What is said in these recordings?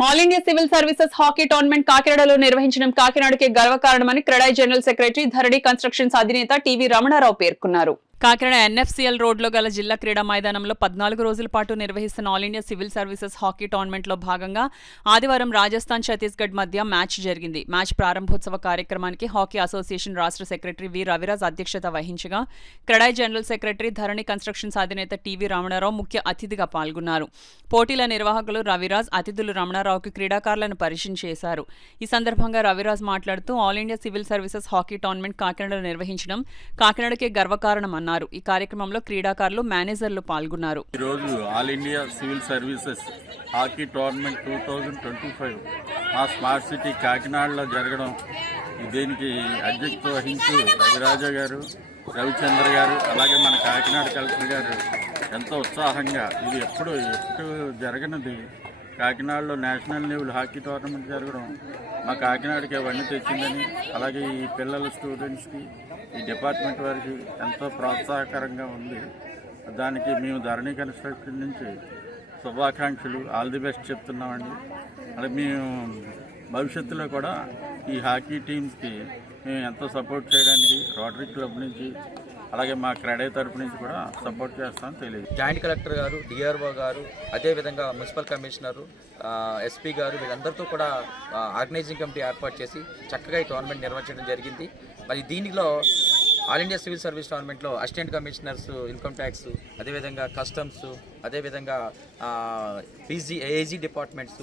All India civil services hockey tournament కాకినాడలో నిర్వహించడం కాకినాడకే గర్వకారణమని క్రెడాయ్ జనరల్ సెక్రటరీ ధరణి కన్స్ట్రక్షన్స్ అధినేత టీవీ రమణారావు పేర్కొన్నారు. కాకినాడ ఎన్ఎఫ్సిఎల్ రోడ్లో గల జిల్లా క్రీడా మైదానంలో 14 రోజుల పాటు నిర్వహిస్తున్న all India civil services hockey టోర్నమెంట్లో భాగంగా ఆదివారం రాజస్థాన్ ఛత్తీస్గఢ్ మధ్య మ్యాచ్ జరిగింది. మ్యాచ్ ప్రారంభోత్సవ కార్యక్రమానికి హాకీ అసోసియేషన్ రాష్ట్ర సెక్రటరీ వి రవిరాజ్ అధ్యక్షత వహించగా క్రెడాయ్ జనరల్ సెక్రటరీ ధరణి కన్స్ట్రక్షన్స్ అధినేత టీవీ రమణారావు ముఖ్య అతిథిగా పాల్గొన్నారు. పోటీల నిర్వాహకులు రవిరాజ్, అతిథులు రమణారావుకి క్రీడాకారులను పరిచయం చేశారు. ఈ సందర్భంగా రవిరాజ్ మాట్లాడుతూ all India civil services hockey tournament కాకినాడలో నిర్వహించడం కాకినాడకే గర్వకారణమన్నారు. ఈ కార్యక్రమంలో క్రీడాకారులు, మేనేజర్లు పాల్గొన్నారు. ఈరోజు all India civil services hockey tournament 2025 మా స్మార్ట్ సిటీ కాకినాడలో జరగడం, దీనికి అధ్యక్షత వహించి రవిరాజ గారు, రవిచంద్ర గారు, అలాగే మన కాకినాడ కలెక్టర్ గారు ఎంతో ఉత్సాహంగా, ఇది ఎప్పుడు జరగనిది కాకినాడలో నేషనల్ లెవెల్ హాకీ టోర్నమెంట్ జరగడం మా కాకినాడకి అవన్నీ తెచ్చిందని, అలాగే ఈ పిల్లల స్టూడెంట్స్కి, ఈ డిపార్ట్మెంట్ వారికి ఎంతో ప్రోత్సాహకరంగా ఉంది. దానికి మేము ధరణి కన్స్ట్రక్షన్ నుంచి శుభాకాంక్షలు, ఆల్ ది బెస్ట్ చెప్తున్నామండి. అలాగే మేము భవిష్యత్తులో కూడా ఈ హాకీ టీమ్స్కి మేము ఎంతో సపోర్ట్ చేయడానికి రోటరీ క్లబ్ నుంచి, అలాగే మా క్రెడాయ్ తరపు నుంచి కూడా సపోర్ట్ చేస్తామని తెలియదు. జాయింట్ కలెక్టర్ గారు, డిఆర్ఓ గారు, అదేవిధంగా మున్సిపల్ కమిషనరు, ఎస్పీ గారు, వీళ్ళందరితో కూడా ఆర్గనైజింగ్ కమిటీ ఏర్పాటు చేసి చక్కగా ఈ టోర్నమెంట్ నిర్వహించడం జరిగింది. మరి దీనిలో ఆల్ ఇండియా సివిల్ సర్వీస్ టోర్నమెంట్లో అసిస్టెంట్ కమిషనర్స్, ఇన్కమ్ ట్యాక్స్, అదేవిధంగా కస్టమ్స్, అదేవిధంగా ఏజీ డిపార్ట్మెంట్స్,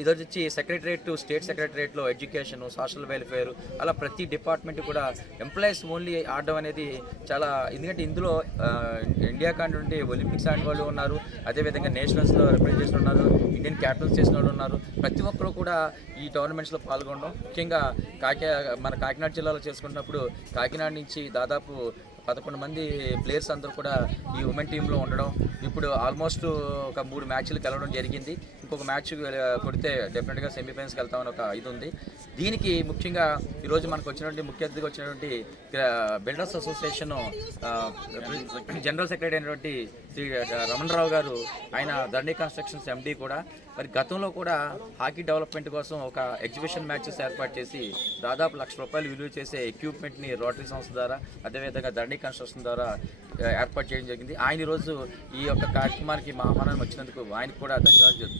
ఇది వచ్చి సెక్రటరేట్, స్టేట్ సెక్రటరేట్లో ఎడ్యుకేషన్, సోషల్ వెల్ఫేర్, అలా ప్రతి డిపార్ట్మెంట్ కూడా ఎంప్లాయీస్ ఓన్లీ ఆడడం అనేది చాలా, ఎందుకంటే ఇందులో ఇండియా కాంటి నుండి ఒలింపిక్స్ ఆడిన వాళ్ళు ఉన్నారు, అదేవిధంగా నేషనల్స్లో రిప్రజెంట్ చేసిన ఉన్నారు, ఇండియన్ క్యాపిటల్స్ చేసిన వాళ్ళు ఉన్నారు. ప్రతి ఒక్కరు కూడా ఈ టోర్నమెంట్స్లో పాల్గొనడం, ముఖ్యంగా మన కాకినాడ జిల్లాలో చేసుకున్నప్పుడు కాకినాడ నుంచి దాదాపు 11 మంది ప్లేయర్స్ అందరూ కూడా ఈ ఉమెన్ టీంలో ఉండడం, ఇప్పుడు ఆల్మోస్ట్ ఒక 3 మ్యాచ్లు గెలవడం జరిగింది. ఇంకొక మ్యాచ్ కొడితే డెఫినెట్గా సెమీఫైనల్స్కి వెళ్తామని ఒక ఇది ఉంది. దీనికి ముఖ్యంగా ఈరోజు మనకు వచ్చినటువంటి ముఖ్య అతిథిగా వచ్చినటువంటి బిల్డర్స్ అసోసియేషన్ జనరల్ సెక్రటరీ అయినటువంటి శ్రీ రమణరావు గారు, ఆయన ధరణి కన్స్ట్రక్షన్స్ ఎండీ కూడా, మరి గతంలో కూడా హాకీ డెవలప్మెంట్ కోసం ఒక ఎగ్జిబిషన్ మ్యాచెస్ ఏర్పాటు చేసి దాదాపు ₹1,00,000 విలువ చేసే ఎక్విప్మెంట్ని రోటరీ సంస్థ ద్వారా, అదేవిధంగా ధరణి కన్స్ట్రక్షన్ ద్వారా ఏర్పాటు చేయడం జరిగింది. ఆయన ఈరోజు ఈ యొక్క కార్యక్రమానికి మా ఆహ్వానం వచ్చినందుకు ఆయనకు కూడా ధన్యవాదాలు.